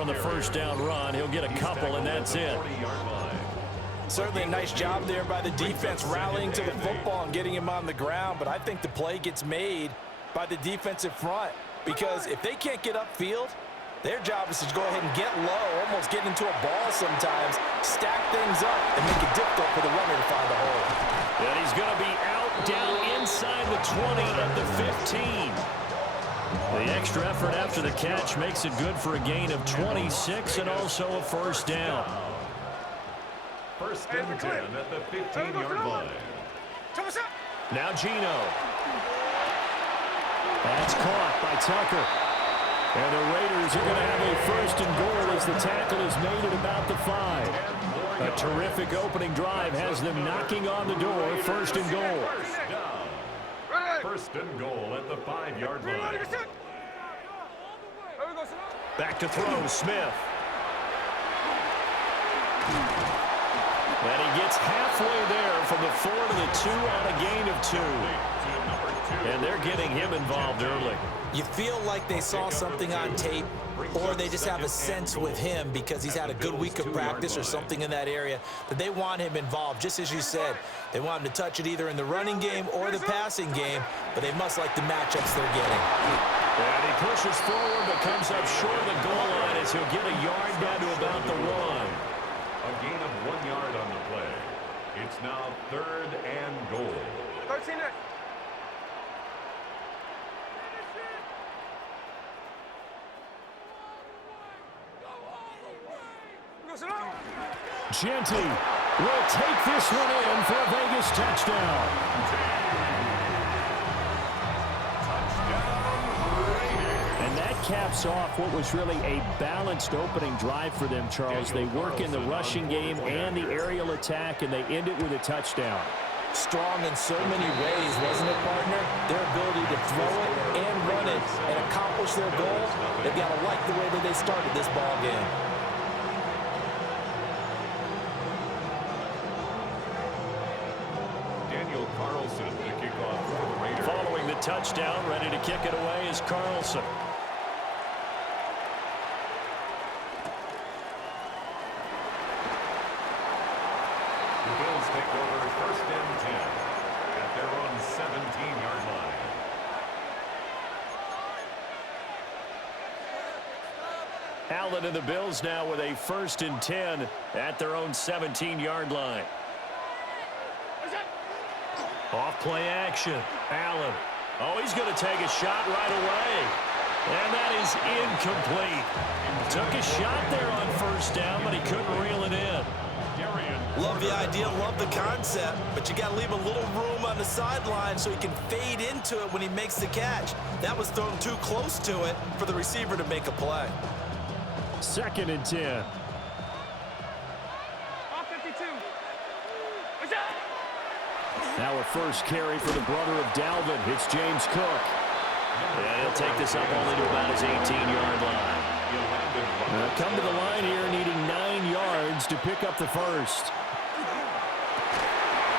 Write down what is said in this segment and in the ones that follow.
on the first down run. He'll get a couple, and that's it. Certainly a nice job there by the defense rallying to the football and getting him on the ground, but I think the play gets made by the defensive front because if they can't get upfield, their job is to go ahead and get low, almost get into a ball sometimes, stack things up, and make it difficult for the runner to find a hole. And he's going to be out down inside the 20 at the 15. The extra effort after the catch makes it good for a gain of 26 and also a first down. First and 10 at the 15-yard line. Now Gino. That's caught by Tucker. And the Raiders are going to have a first and goal as the tackle is made at about the 5. A terrific opening drive has them knocking on the door. First and goal. First and goal at the 5-yard line. Back to throw, Smith. And he gets halfway there from the 4 to the 2 on a gain of 2. And they're getting him involved early. You feel like they saw something on tape, or they just have a sense with him because he's had a good week of practice or something in that area that they want him involved. Just as you said, they want him to touch it either in the running game or the passing game, but they must like the matchups they're getting. And he pushes forward but comes up short of the goal line as he'll get a yard down to about the 1. A gain of 1 yard on the play. It's now 3rd and goal. 13. Genty will take this one in for a Vegas touchdown. And that caps off what was really a balanced opening drive for them, Charles. They work in the rushing game and the aerial attack, and they end it with a touchdown. Strong in so many ways, wasn't it, partner? Their ability to throw it and run it and accomplish their goal, they've got to like the way that they started this ball game. Following the touchdown, ready to kick it away is Carlson. The Bills take over 1st and 10 at their own 17-yard line. Allen and the Bills now with a 1st and 10 at their own 17-yard line. Off play action. Allen. Oh, he's going to take a shot right away. And that is incomplete. Took a shot there on 1st down, but he couldn't reel it in. Love the idea, love the concept, but you got to leave a little room on the sideline so he can fade into it when he makes the catch. That was thrown too close to it for the receiver to make a play. 2nd and 10. Now a first carry for the brother of Dalvin. It's James Cook. And he'll take this up only to about his 18-yard line. Come to the line here needing 9 yards to pick up the first.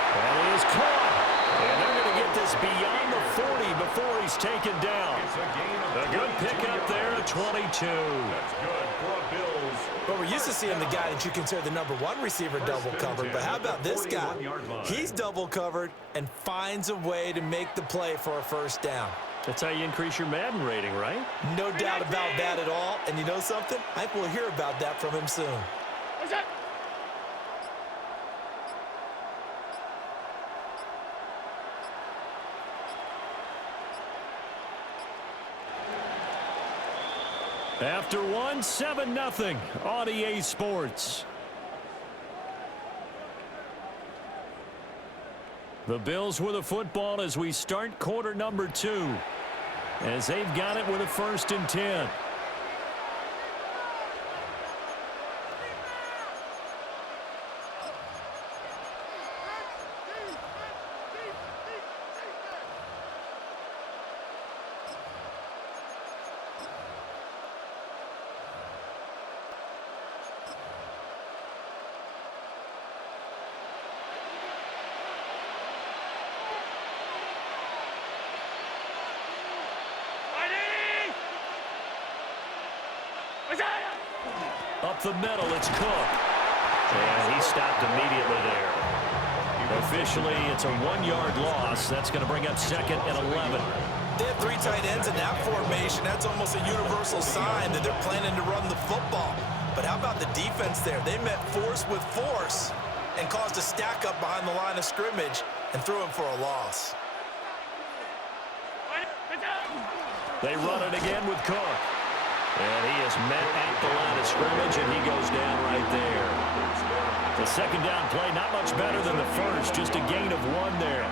And he is caught. And they're going to get this beyond the 40 before he's taken down. A good pickup there at 22. That's good for the Bills. But we're used to seeing the guy that you consider the #1 receiver double covered. But how about this guy? He's double covered and finds a way to make the play for a first down. That's how you increase your Madden rating, right? No doubt about that at all. And you know something? I think we'll hear about that from him soon. After one, 7-0 on EA Sports. The Bills with a football as we start quarter number 2. As they've got it with a 1st and 10. Up the middle, it's Cook. And he stopped immediately there. Officially, it's a 1-yard loss. That's going to bring up 2nd and 11. They have 3 tight ends in that formation. That's almost a universal sign that they're planning to run the football. But how about the defense there? They met force with force and caused a stack up behind the line of scrimmage and threw him for a loss. They run it again with Cook. And he is met at the line of scrimmage, and he goes down right there. The 2nd down play, not much better than the first, just a gain of 1 there.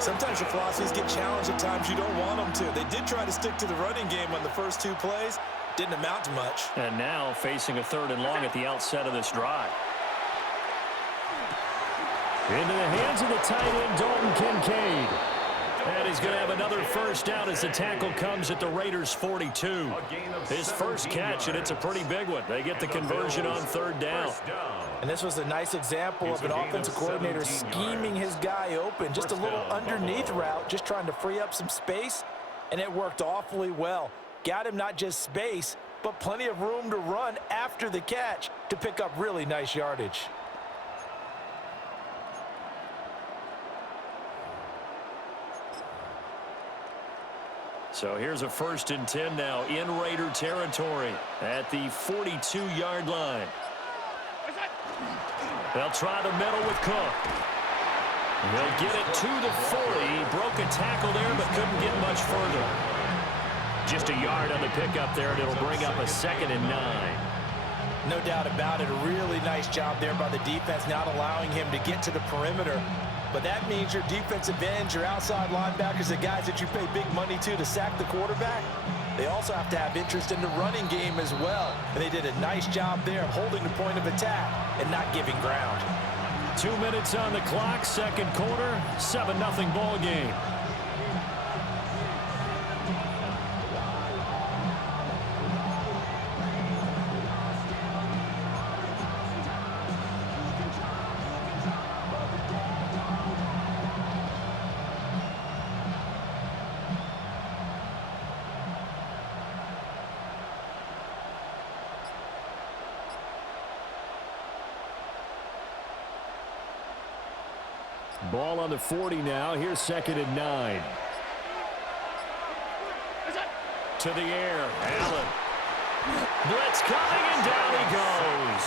Sometimes your philosophies get challenged at times you don't want them to. They did try to stick to the running game on the first 2 plays. Didn't amount to much. And now facing a 3rd and long at the outset of this drive. Into the hands of the tight end, Dalton Kincaid. And he's going to have another first down as the tackle comes at the Raiders' 42. His first catch, and it's a pretty big one. They get the conversion on 3rd down. And this was a nice example of an offensive coordinator scheming his guy open. Just a little underneath route, just trying to free up some space, and it worked awfully well. Got him not just space, but plenty of room to run after the catch to pick up really nice yardage. So here's a 1st and 10 now in Raider territory at the 42-yard line. They'll try the middle with Cook. They'll get it to the 40. Broke a tackle there, but couldn't get much further. Just a yard on the pickup there, and it'll bring up a 2nd and 9. No doubt about it. A really nice job there by the defense, not allowing him to get to the perimeter. But that means your defensive ends, your outside linebackers, the guys that you pay big money to sack the quarterback, they also have to have interest in the running game as well. And they did a nice job there of holding the point of attack and not giving ground. 2 minutes on the clock, 2nd quarter, 7-0 ball game. Ball on the 40 now. Here's 2nd and 9. To the air. Allen. Blitz coming, and down he goes.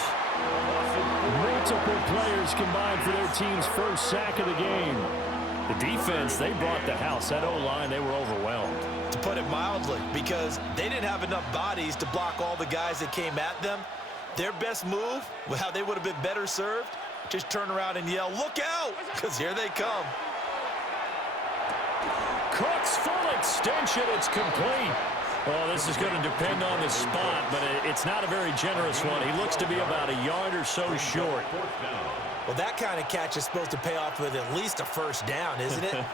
Multiple players combined for their team's first sack of the game. The defense, they brought the house. That O-line, they were overwhelmed. To put it mildly, because they didn't have enough bodies to block all the guys that came at them. Their best move, well, they would have been better served. Just turn around and yell, "Look out!" because here they come. Cook's full extension. It's complete. Oh, this is going to depend on the spot, but it's not a very generous one. He looks to be about a yard or so short. Well, that kind of catch is supposed to pay off with at least a first down, isn't it?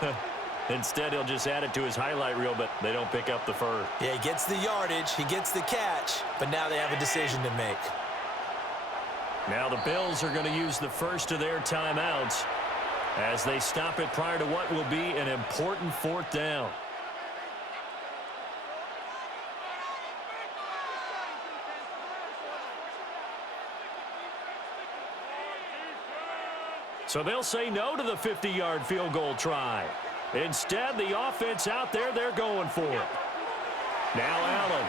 Instead, he'll just add it to his highlight reel, but they don't pick up the first. Yeah, he gets the yardage, he gets the catch, but now they have a decision to make. Now the Bills are going to use the first of their timeouts as they stop it prior to what will be an important 4th down. So they'll say no to the 50-yard field goal try. Instead, the offense out there, they're going for it. Now Allen.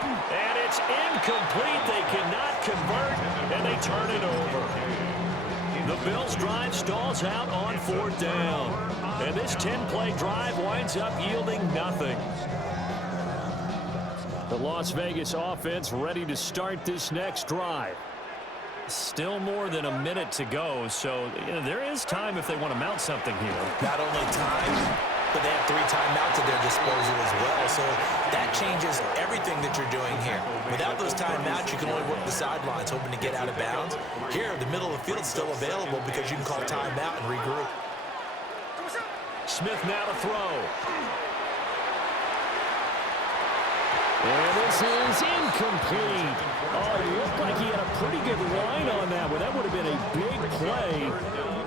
And it's incomplete. They cannot convert, and they turn it over. The Bills' drive stalls out on 4th down. And this 10-play drive winds up yielding nothing. The Las Vegas offense ready to start this next drive. Still more than a minute to go, so there is time if they want to mount something here. Not only time, but they have 3 timeouts at their disposal as well, so that changes everything that you're doing here. Without those timeouts, you can only work the sidelines, hoping to get out of bounds. Here, the middle of the field is still available because you can call timeout and regroup. Smith now to throw. And this is incomplete. Oh, it looked like he had a pretty good line on that one. That would have been a big play,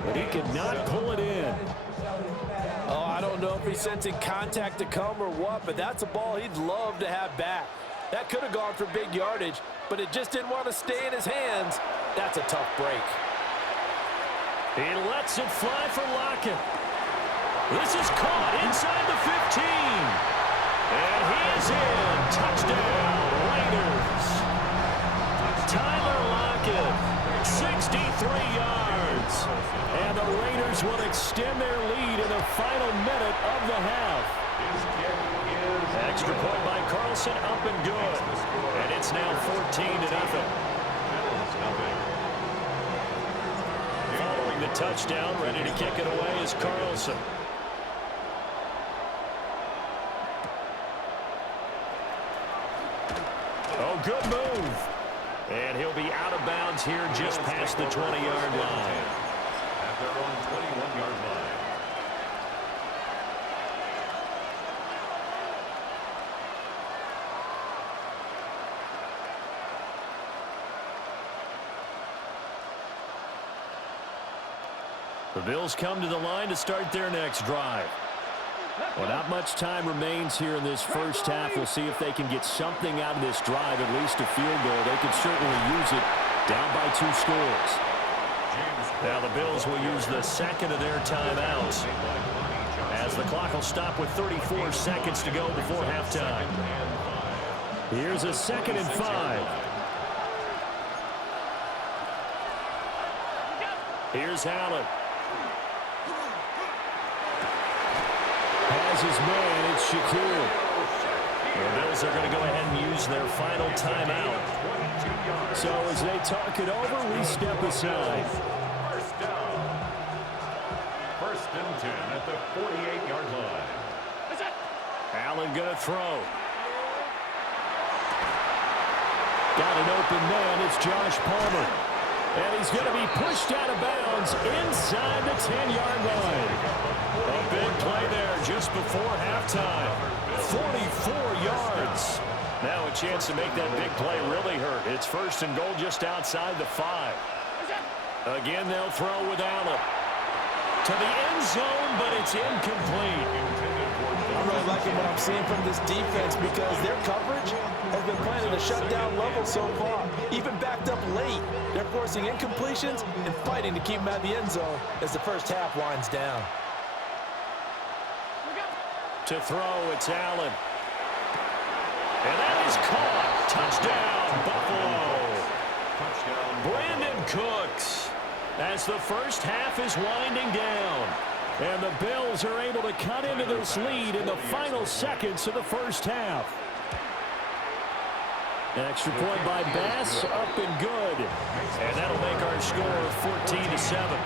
but he could not pull it in. Oh, I don't know if he's sensing contact to come or what, but that's a ball he'd love to have back. That could have gone for big yardage, but it just didn't want to stay in his hands. That's a tough break. He lets it fly for Lockett. This is caught inside the 15. And he is in. Touchdown, Raiders. Tyler Lockett, 63 yards. And the Raiders will extend their lead in the final minute of the half. Extra point by Carlson, up and good. And it's now 14-0. Following the touchdown, ready to kick it away is Carlson. Oh, good move. And he'll be out of bounds here just past the 20-yard line. At their own 21-yard line. The Bills come to the line to start their next drive. Well, not much time remains here in this first half. We'll see if they can get something out of this drive, at least a field goal. They could certainly use it down by 2 scores. Now the Bills will use the second of their timeouts as the clock will stop with 34 seconds to go before halftime. Here's a 2nd and 5. Here's Allen. Has his man, it's Shaquille. The Bills are going to go ahead and use their final timeout. So as they talk it over, we step aside. First down. 1st and 10 at the 48-yard line. Allen going to throw. Got an open man, it's Josh Palmer. And he's going to be pushed out of bounds inside the 10-yard line. A big play there just before halftime. 44 yards. Now a chance to make that big play really hurt. It's 1st and goal just outside the 5. Again, they'll throw with Allen. To the end zone, but it's incomplete. I'm really liking what I'm seeing from this defense because their coverage has been playing at a shutdown level so far. Even backed up late, they're forcing incompletions and fighting to keep them out of the end zone as the first half winds down. To throw, it's Allen. And that is caught. Touchdown, Buffalo. Brandon Cooks as the first half is winding down. And the Bills are able to cut into this lead in the final seconds of the first half. An extra point by Bass, up and good. And that'll make our score 14-7.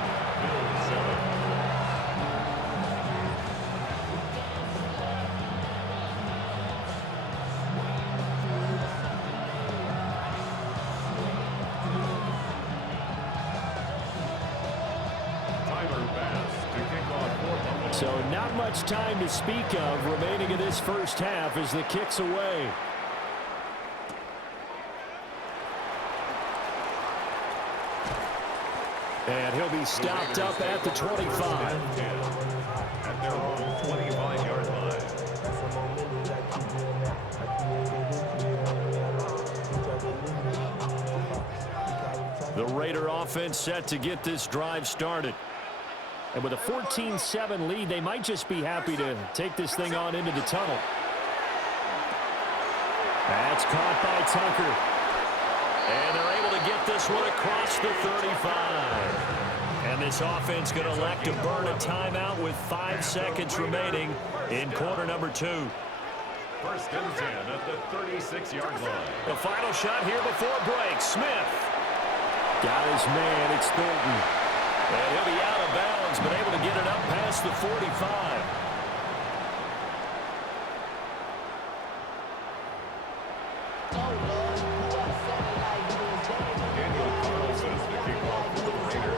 So not much time to speak of remaining in this first half as the kick's away. And he'll be stopped up at the 25. At their own 25-yard line. The Raider offense set to get this drive started. And with a 14-7 lead, they might just be happy to take this thing on into the tunnel. That's caught by Tucker. And they're able to get this one across the 35. And this offense going to elect to burn a timeout with 5 seconds remaining in quarter number 2. 1st and 10 at the 36-yard line. The final shot here before break. Smith. Got his man. It's Thornton. And he'll be out of bounds, but able to get it up past the 45.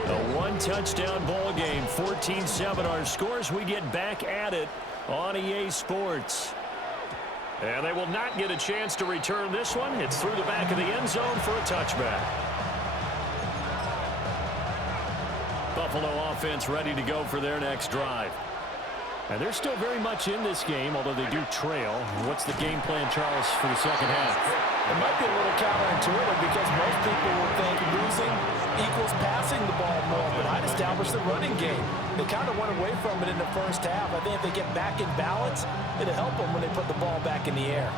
A one-touchdown ball game, 14-7 our scores. We get back at it on EA Sports. And they will not get a chance to return this one. It's through the back of the end zone for a touchback. Buffalo offense ready to go for their next drive. And they're still very much in this game, although they do trail. What's the game plan, Charles, for the second half? It might be a little counterintuitive because most people will think losing equals passing the ball more, but I'd establish the running game. They kind of went away from it in the first half. I think if they get back in balance, it'll help them when they put the ball back in the air.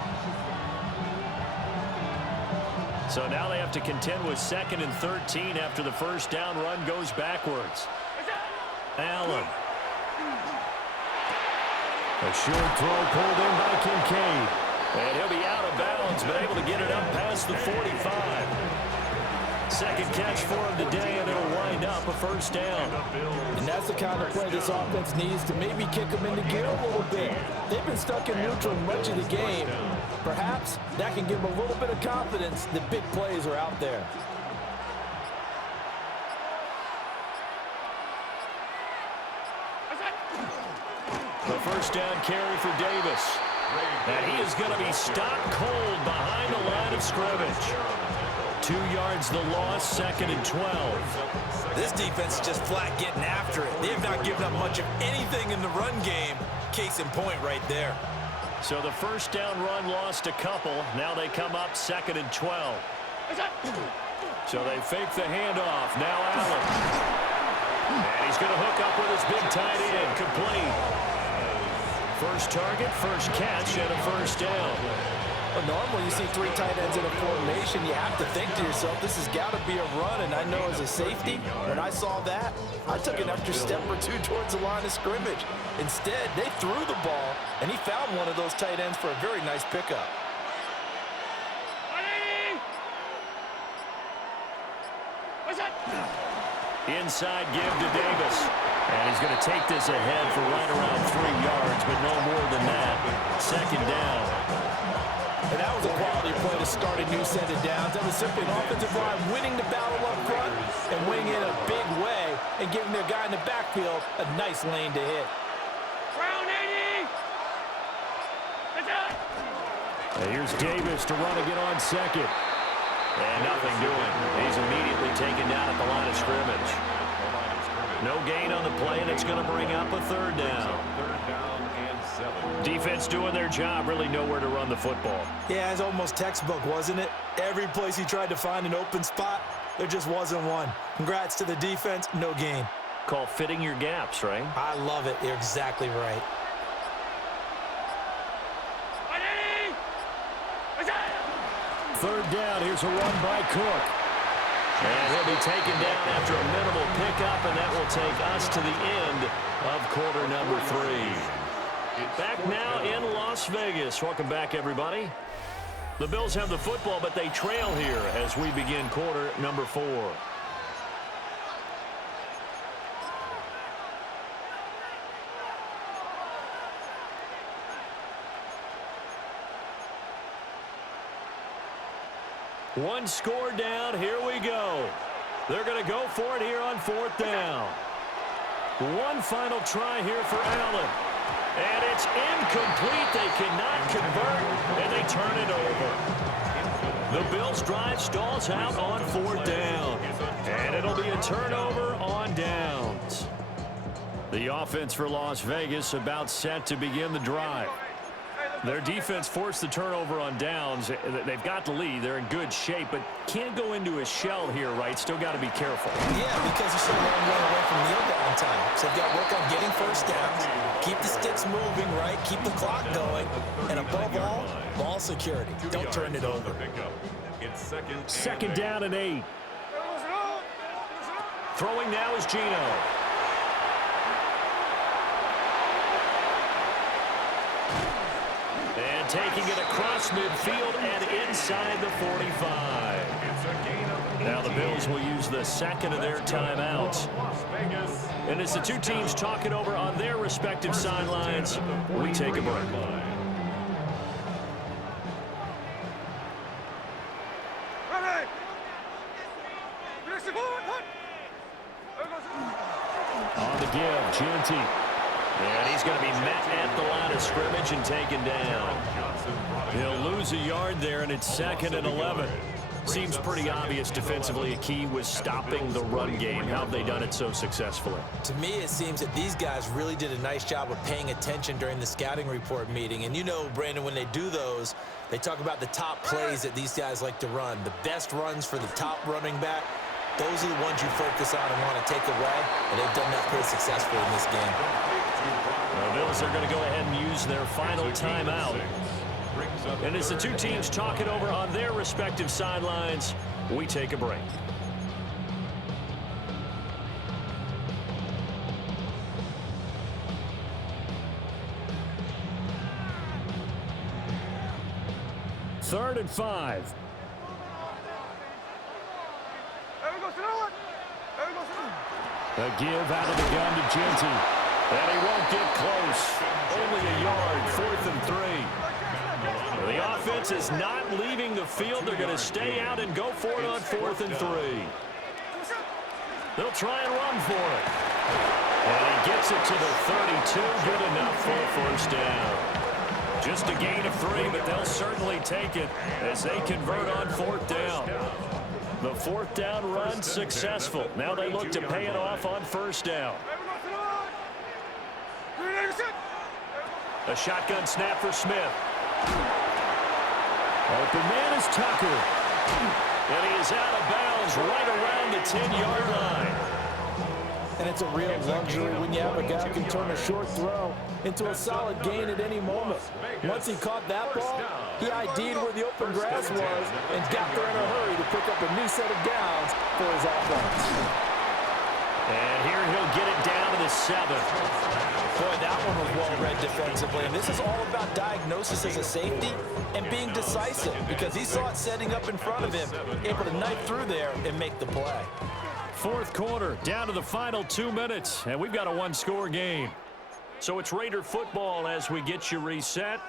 So now they have to contend with 2nd and 13 after the first down run goes backwards. Allen. A short throw pulled in by Kincaid. And he'll be out of bounds, but able to get it up past the 45. Second catch for him today, and it'll wind up a first down. And that's the kind of play this offense needs to maybe kick them into gear a little bit. They've been stuck in neutral much of the game. Perhaps that can give them a little bit of confidence that big plays are out there. The first down carry for Davis. And he is going to be stopped cold behind the line of scrimmage. 2 yards the loss, 2nd and 12. This defense is just flat getting after it. They have not given up much of anything in the run game. Case in point right there. So the first down run lost a couple. Now they come up 2nd and 12. So they fake the handoff. Now Allen. And he's going to hook up with his big tight end. Complete. First target, first catch, and a first down. Well, normally you see 3 tight ends in a formation. You have to think to yourself, this has got to be a run. And I know as a safety, when I saw that, I took an extra step or 2 towards the line of scrimmage. Instead, they threw the ball, and he found one of those tight ends for a very nice pickup. Inside give to Davis. And he's going to take this ahead for right around 3 yards, but no more than that. Second down. And that was a quality play to start a new set of downs. That was simply an offensive line winning the battle up front and winning in a big way and giving their guy in the backfield a nice lane to hit. And here's Davis to run again on second. And nothing doing. He's immediately taken down at the line of scrimmage. No gain on the play, and it's going to bring up a third down. Defense doing their job, really nowhere to run the football. Yeah, it's almost textbook, wasn't it? Every place he tried to find an open spot, there just wasn't one. Congrats to the defense, no gain. Call fitting your gaps, right? I love it. You're exactly right. Third down, here's a run by Cook. And he'll be taken down after a minimal pickup, and that will take us to the end of quarter number 3. Back now in Las Vegas. Welcome back, everybody. The Bills have the football, but they trail here as we begin quarter number 4. One score down. Here we go. They're going to go for it here on 4th down. One final try here for Allen. And it's incomplete. They cannot convert, and they turn it over. The Bills' drive stalls out on 4th down. And it'll be a turnover on downs. The offense for Las Vegas about set to begin the drive. Their defense forced the turnover on downs. They've got the lead. They're in good shape, but can't go into a shell here, right? Still got to be careful. Yeah, because you're so long way away from kneel down time. So they've got to work on getting first downs, keep the sticks moving, right? Keep the clock going, and above all, ball security. Don't turn it over. Second down and 8. Throwing now is Gino. And taking it across midfield and inside the 45. Now the Bills will use the second of their timeouts. And as the two teams talk it over on their respective sidelines, we take a break. On the give, Genty. And he's going to be met at the line of scrimmage and taken down. He'll lose a yard there, and it's 2nd and 11. Seems pretty obvious defensively a key was stopping the run game. How have they done it so successfully? To me, it seems that these guys really did a nice job of paying attention during the scouting report meeting. And you know, Brandon, when they do those, they talk about the top plays that these guys like to run. The best runs for the top running back, those are the ones you focus on and want to take away. And they've done that pretty successfully in this game. The Bills are going to go ahead and use their final timeout. And as the two teams talk it over on their respective sidelines, we take a break. Third and 5. A give out of the gun to Genty. And he won't get close. Only a yard, 4th and 3. The offense is not leaving the field. They're going to stay out and go for it on 4th and 3. They'll try and run for it. And he gets it to the 32. Good enough for a first down. Just a gain of 3, but they'll certainly take it as they convert on 4th down. The 4th down run successful. Now they look to pay it off on 1st down. A shotgun snap for Smith. Open man is Tucker. And he is out of bounds right around the 10-yard line. And it's a real luxury when you have a guy who can turn a short throw into a solid gain at any moment. Once he caught that ball, he ID'd where the open grass was and got there in a hurry to pick up a new set of downs for his offense. And here he'll get it down to the 7. Boy, that one was well-read defensively. And this is all about diagnosis as a safety and being decisive because he saw it setting up in front of him, able to knife through there and make the play. 4th quarter, down to the final 2 minutes, and we've got a one-score game. So it's Raider football as we get you reset.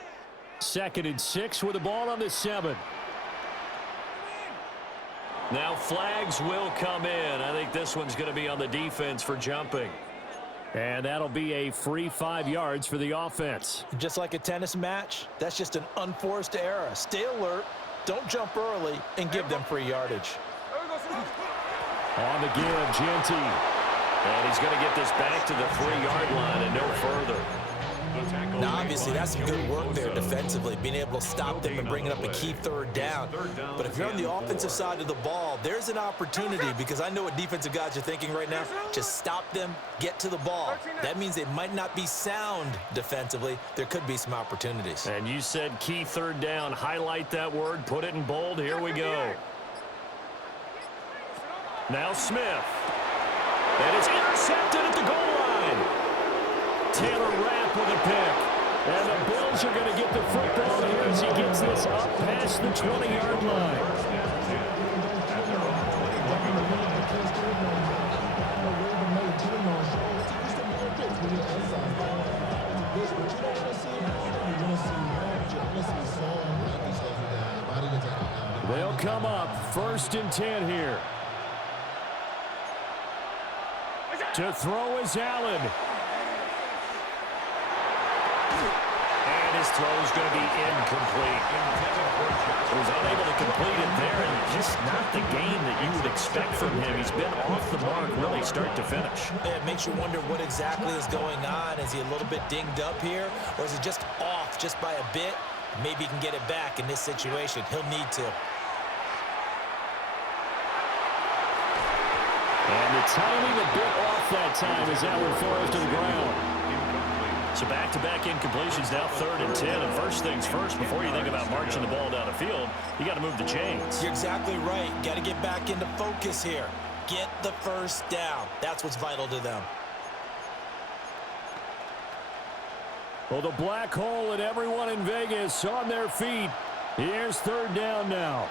2nd and 6 with the ball on the 7. Now flags will come in. I think this one's going to be on the defense for jumping. And that'll be a free 5 yards for the offense. Just like a tennis match, that's just an unforced error. Stay alert, don't jump early, and give them free yardage. On the give, Genty. And he's going to get this back to the 3-yard line and no further. Now, obviously, that's some good work there defensively, being able to stop them and bringing up a key 3rd down. But if you're on the offensive side of the ball, there's an opportunity because I know what defensive guys are thinking right now. Just stop them, get to the ball. That means they might not be sound defensively. There could be some opportunities. And you said key 3rd down. Highlight that word, put it in bold. Here we go. Now Smith. And it's intercepted at the goal line. Taylor Rapp with a pick. And the Bills are going to get the football here as he gets this up past the 20-yard line. They'll come up 1st and 10 here. To throw is Allen. And his throw is going to be incomplete. He was unable to complete it there, and just not the game that you would expect from him. He's been off the mark really start to finish. Yeah, it makes you wonder what exactly is going on. Is he a little bit dinged up here, or is he just off just by a bit? Maybe he can get it back in this situation. He'll need to. And the timing a bit off that time as that one falls to the ground. So back-to-back incompletions, now 3rd and 10. And first things first, before you think about marching the ball down the field, you got to move the chains. You're exactly right. Got to get back into focus here. Get the first down. That's what's vital to them. Well, the black hole and everyone in Vegas on their feet. Here's 3rd down now.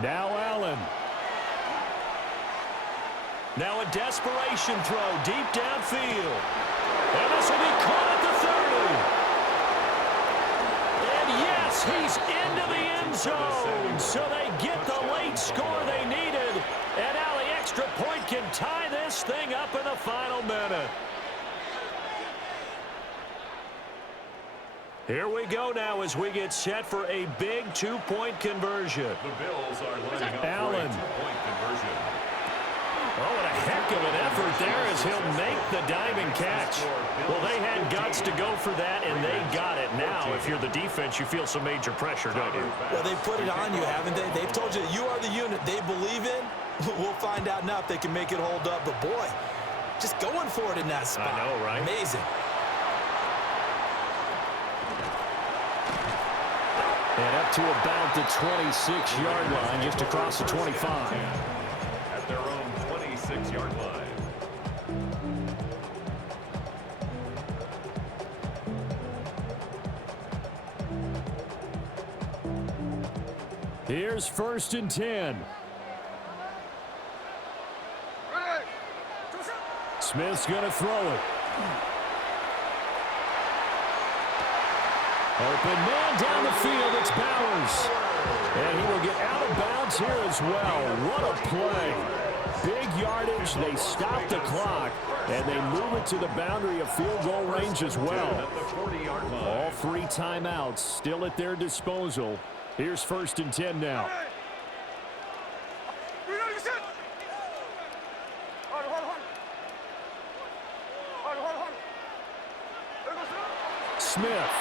Now Allen. Now a desperation throw deep downfield. And this will be caught at the 30. And yes, fires. He's into the end zone. So they get the late score they needed. And now the extra point can tie this thing up in the final minute. Here we go now as we get set for a big two-point conversion. The Bills are lining up Allen. for a two-point conversion. Oh, what a heck of an effort there as he'll make the diving catch. Well, they had guts to go for that, and they got it. Now, if you're the defense, you feel some major pressure, don't you? Well, they put it on you, haven't they? They've told you that you are the unit they believe in. We'll find out now if they can make it hold up. But, boy, just going for it in that spot. I know, right? Amazing. And up to about the 26-yard line, just across the 25. At their own 26-yard line. Here's 1st and 10. Smith's going to throw it. Open man down the field. It's Bowers. And he will get out of bounds here as well. What a play. Big yardage. They stop the clock. And they move it to the boundary of field goal range as well. All 3 timeouts still at their disposal. Here's 1st and 10 now. Smith.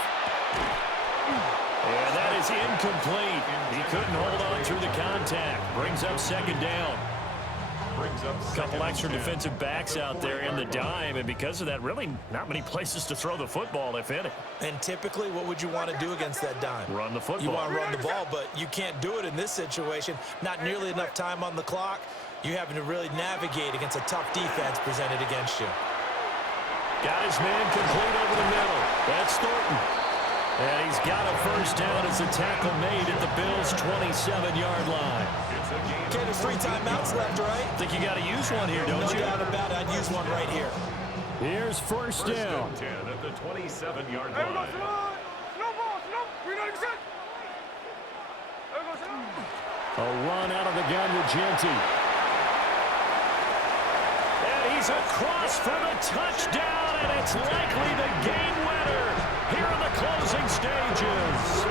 And that is incomplete. He couldn't hold on through the contact. Brings up 2nd down. A couple extra defensive backs out there in the dime, and because of that, really not many places to throw the football, if any. And typically, what would you want to do against that dime? Run the football. You want to run the ball, but you can't do it in this situation. Not nearly enough time on the clock. You're having to really navigate against a tough defense presented against you. Got his man complete over the middle. That's Thornton. And he's got a 1st down as a tackle made at the Bills' 27-yard line. Okay, there's 3 timeouts left, right? Think you got to use one here, don't you? No doubt about it. I'd use one right here. Here's 1st down. 10 at the 27-yard line. A run out of the gun with Genty. And he's across for the touchdown, and it's likely the game winner here in the closing stages.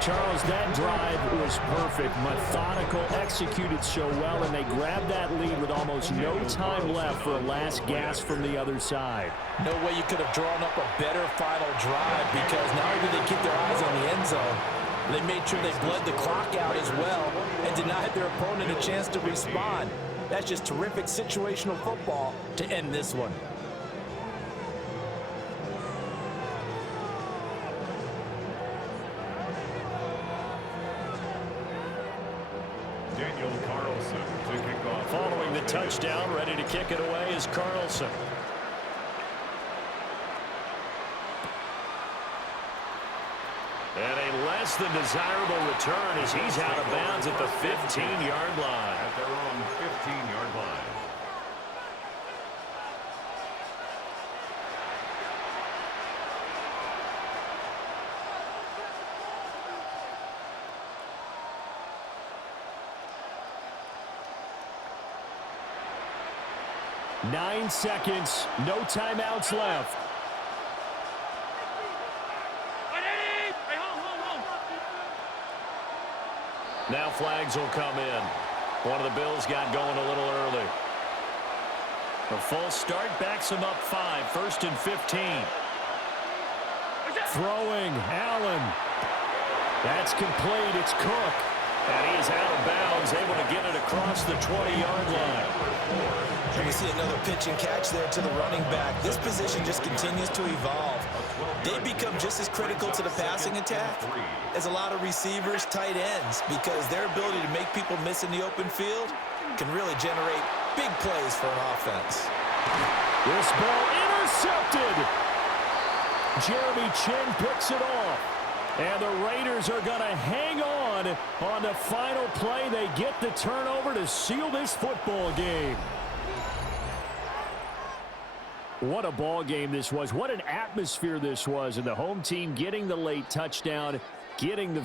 Charles, that drive was perfect, methodical, executed so well, and they grabbed that lead with almost no time left for a last gasp from the other side. No way you could have drawn up a better final drive, because not only did they keep their eyes on the end zone, they made sure they bled the clock out as well and denied their opponent a chance to respond. That's just terrific situational football to end this one. Following the touchdown, ready to kick it away is Carlson. And a less than desirable return as he's out of bounds at the 15-yard line. At their own 15-yard line. Nine seconds, no timeouts left. Now flags will come in. One of the Bills got going a little early. A full start backs him up 5, 1st and 15. Throwing, Allen. That's complete, it's Cook. And he is out of bounds, able to get it across the 20-yard line. And we see another pitch and catch there to the running back. This position just continues to evolve. They become just as critical to the passing attack as a lot of receivers, tight ends, because their ability to make people miss in the open field can really generate big plays for an offense. This ball intercepted. Jeremy Chin picks it off. And the Raiders are going to hang on the final play. They get the turnover to seal this football game. What a ball game this was. What an atmosphere this was. And the home team getting the late touchdown, getting the